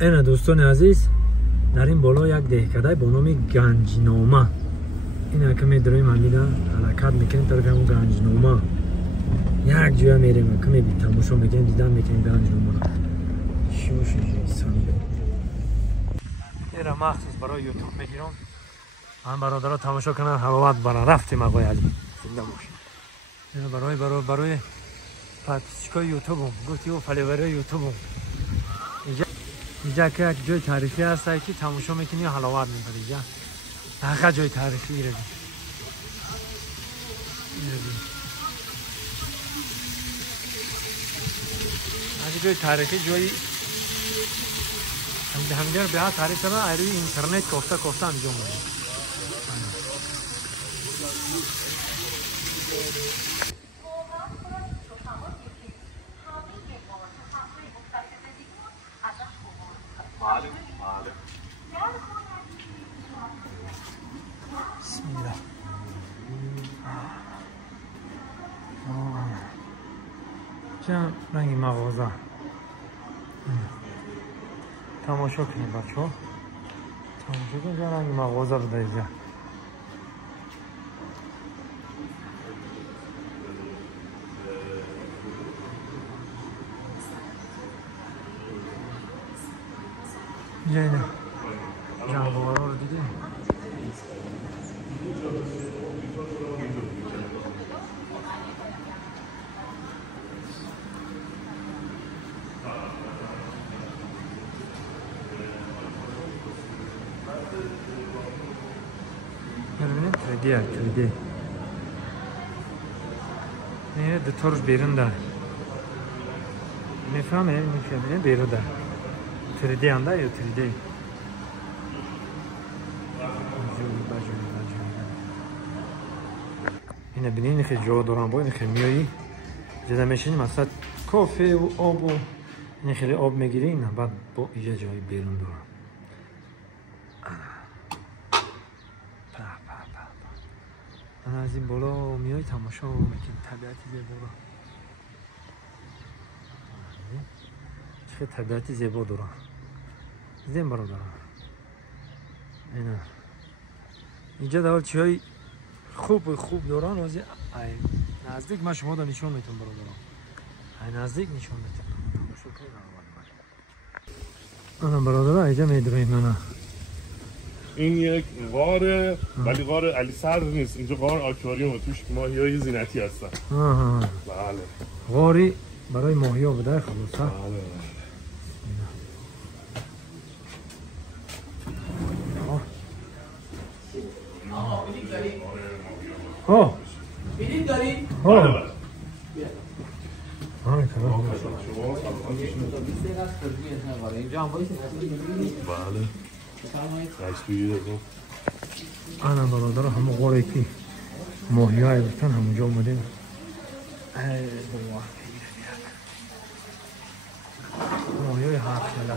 اینا دوستان عزیز در این بالا یک دهکده با نام گنجنامه این که می‌داریم همینجا حرکت میکنیم طرف همون گنجنامه یک جویا میریم که می‌بینیم تماشا میکنیم دیدن میکنیم گنجنامه شوشی انسان اینا مخصوص برای یوتیوب میگیرم هم برادرها تماشا کنن حلاوت برای رفتیم آقای علی زنده باش اینا برای پاتیشکای یوتیوب گفتی و فالوور یوتیوب اینجا که یک جای تاریخی هست که تماشا میکنی و حلاوت میبری اینجا دقیقا جای تاریخی ایره بید اگه جای تاریخی جایی همگر به ها تاریخ کنن ایروی اینترنت کفته انجام میده چه رنگی مغازه تماشا کنید بچه ها تماشا کنید چه رنگی مغازه بده اینجا اینجا جانورا رو دیدیم Tüyde. Ne de torç berinde. Ne fahme ne berinde. Tüyde anda ya tüyde. Yine bineyim ki jo doran boy ne kemiyi. Cedameşin masat kafe و آب و ne خیلی آب میگیرین بعد با یه جای بیرون دوران. از این بالا میای تماشا میکنی طبیعتی زیبا رو چه طبیعتی زیبا دارن زیم برادران اینا اینجا در حال چیهای خوب دارن از نزدیک من شما دا نشون میتون برادران نزدیک نشون میتون تماشا کنید انا برادران اینجا میدونیم نه این یک غاره ولی غار علی صدر نیست اینجا غار آکواریوم توش ماهیای زینتی هستن بله غاری برای ماهیا بده خلاص بله بلیط داری؟ بلیط داری؟ بله انا برادر همه غوری که ماهی های بستن همونجا اومدیم ماهی های حرفشله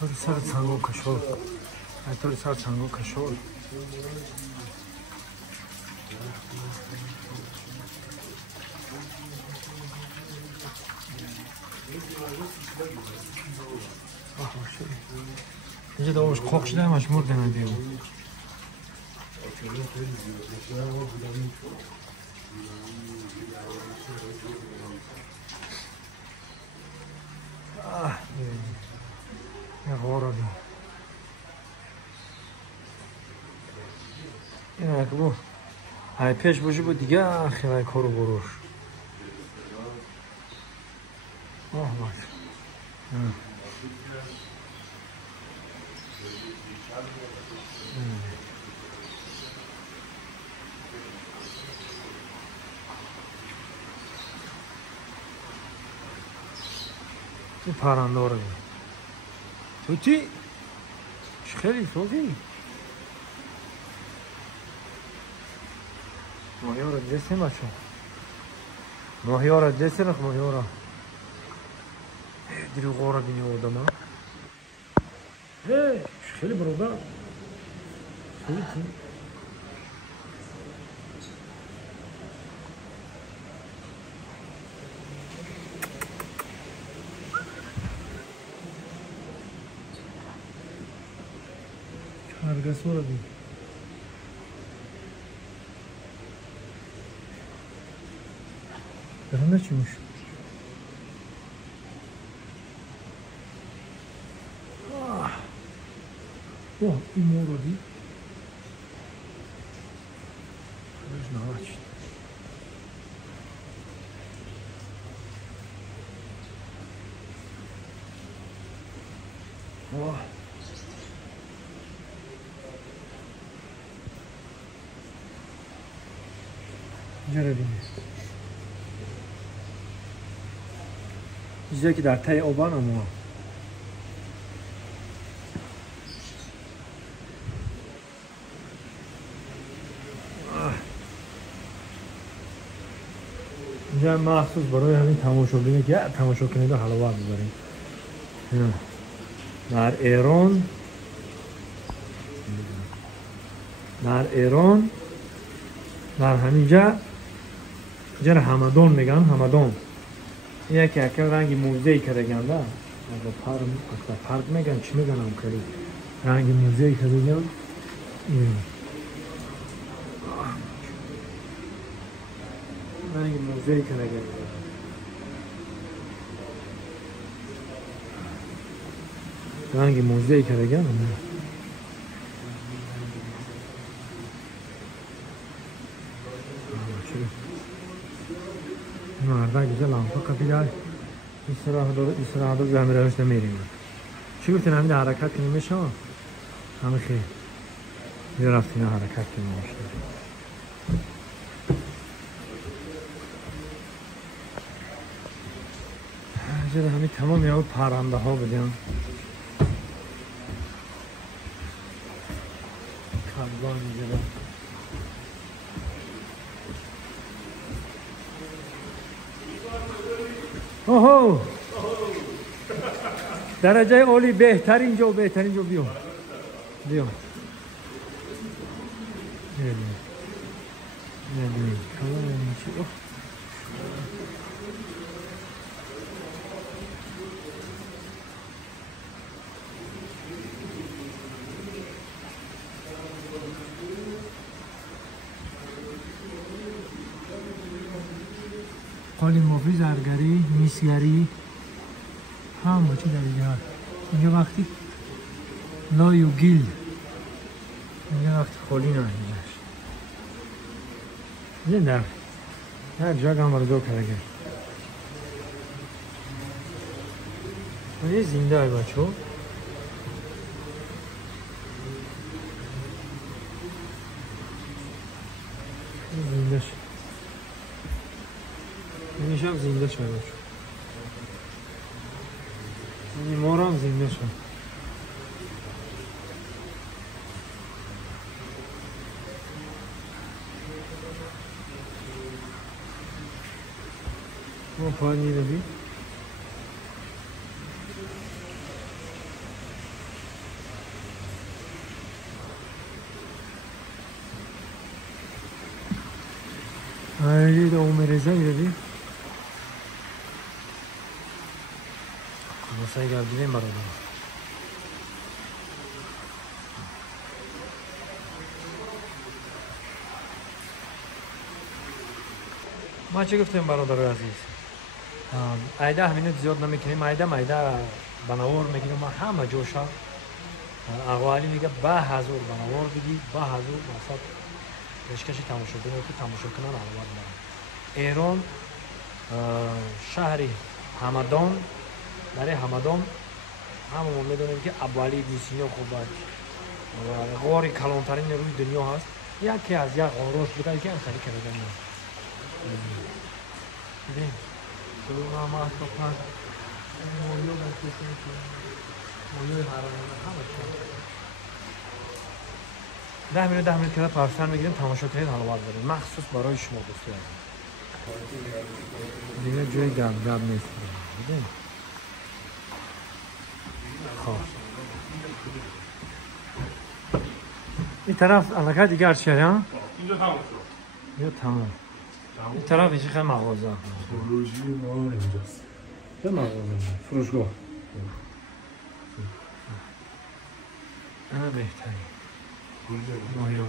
طوری سر چنگو کشور طوری سر چنگو کشور اینجا داوش قاق شده همش مرده ندیو غورا دي اینا که بو های پیش بوجی بود دیگه آخرای کارو بروش باش این پرنده رو توتی خیلی توتی ماهیارا جسیم بچه ماهیارا جسیم رخ ماهیارا دیرو غورا بینی آدم ها خیلی برودا خیلی چی Kargası orada. Daha ne çıkmış? Oh, imor orada. Ne ağaç? Oh. اینجا رو بینید اینجا که در تای آبان اما اینجا مخصوص برای همین تماشاگران که تماشا کنید و حلاوت ببرید در ایران در همینجا جر همدان میگن همدان یکی اکل رنگی موزه‌ای کردگن ده اگه پارک میگن چی میگن هم کلی رنگی موزه‌ای کردگن رنگی موزه‌ای کردگن رنگی موزه‌ای کردگن مردا güzel lampa kapılar İsra'da zamir ağaçta meyrim. Çünkü همین حرکت کنیم میشه همه خیلی یه رفتین حرکت کنیم میشه جده همین تمام یا پرنده ها بدیم کلبان جده اوه درجه اولی بهترین جو بیو پالیموفی زرگری، میسگری همه چی در اینجا هست اینجا وقتی لای و گیل اینجا وقتی خالی نه اینجاش هر جا هم رو کرده این زنده های بچه ها زنده شد اینش هم زنده شده این مار هم زنده شد ما پانی رو بید آره اوم رزا بید مسایی گردیدیم برای دارم ما چه گفتیم برادر عزیز ایده همینو زیاد نمیکنیم ایده بناور میگیم ما همه جوشا اقوالی میگه 10,000 بناور بگی 10,000 واسط رشکشی تماشا کنه که تماشا کنن اقوال دارن ایران شهری همدان برای همدان همون میدونیم که اولی بیسینو خوب است غاری کلانترین روی دنیا هست یکی از یک غاروش بوده که هم خیلی کرده نیست دیدیم شروع هم هست بپن مولیو بسیشون که مولیوی حرامونه همه شد 10 minut که پرسن میگیریم تماشا کنید حالا باید بریم مخصوص برای شما دوستان دیگه جای گب نیست دیدین خب این طرف علاقه دیگر چیه ها؟ اینجا تمام شد. یا تمام این طرف اینجا خیلی مغازه خروجی ما اینجاست. چه مغازه فروشگاه اینه بهتری ماهی ها رو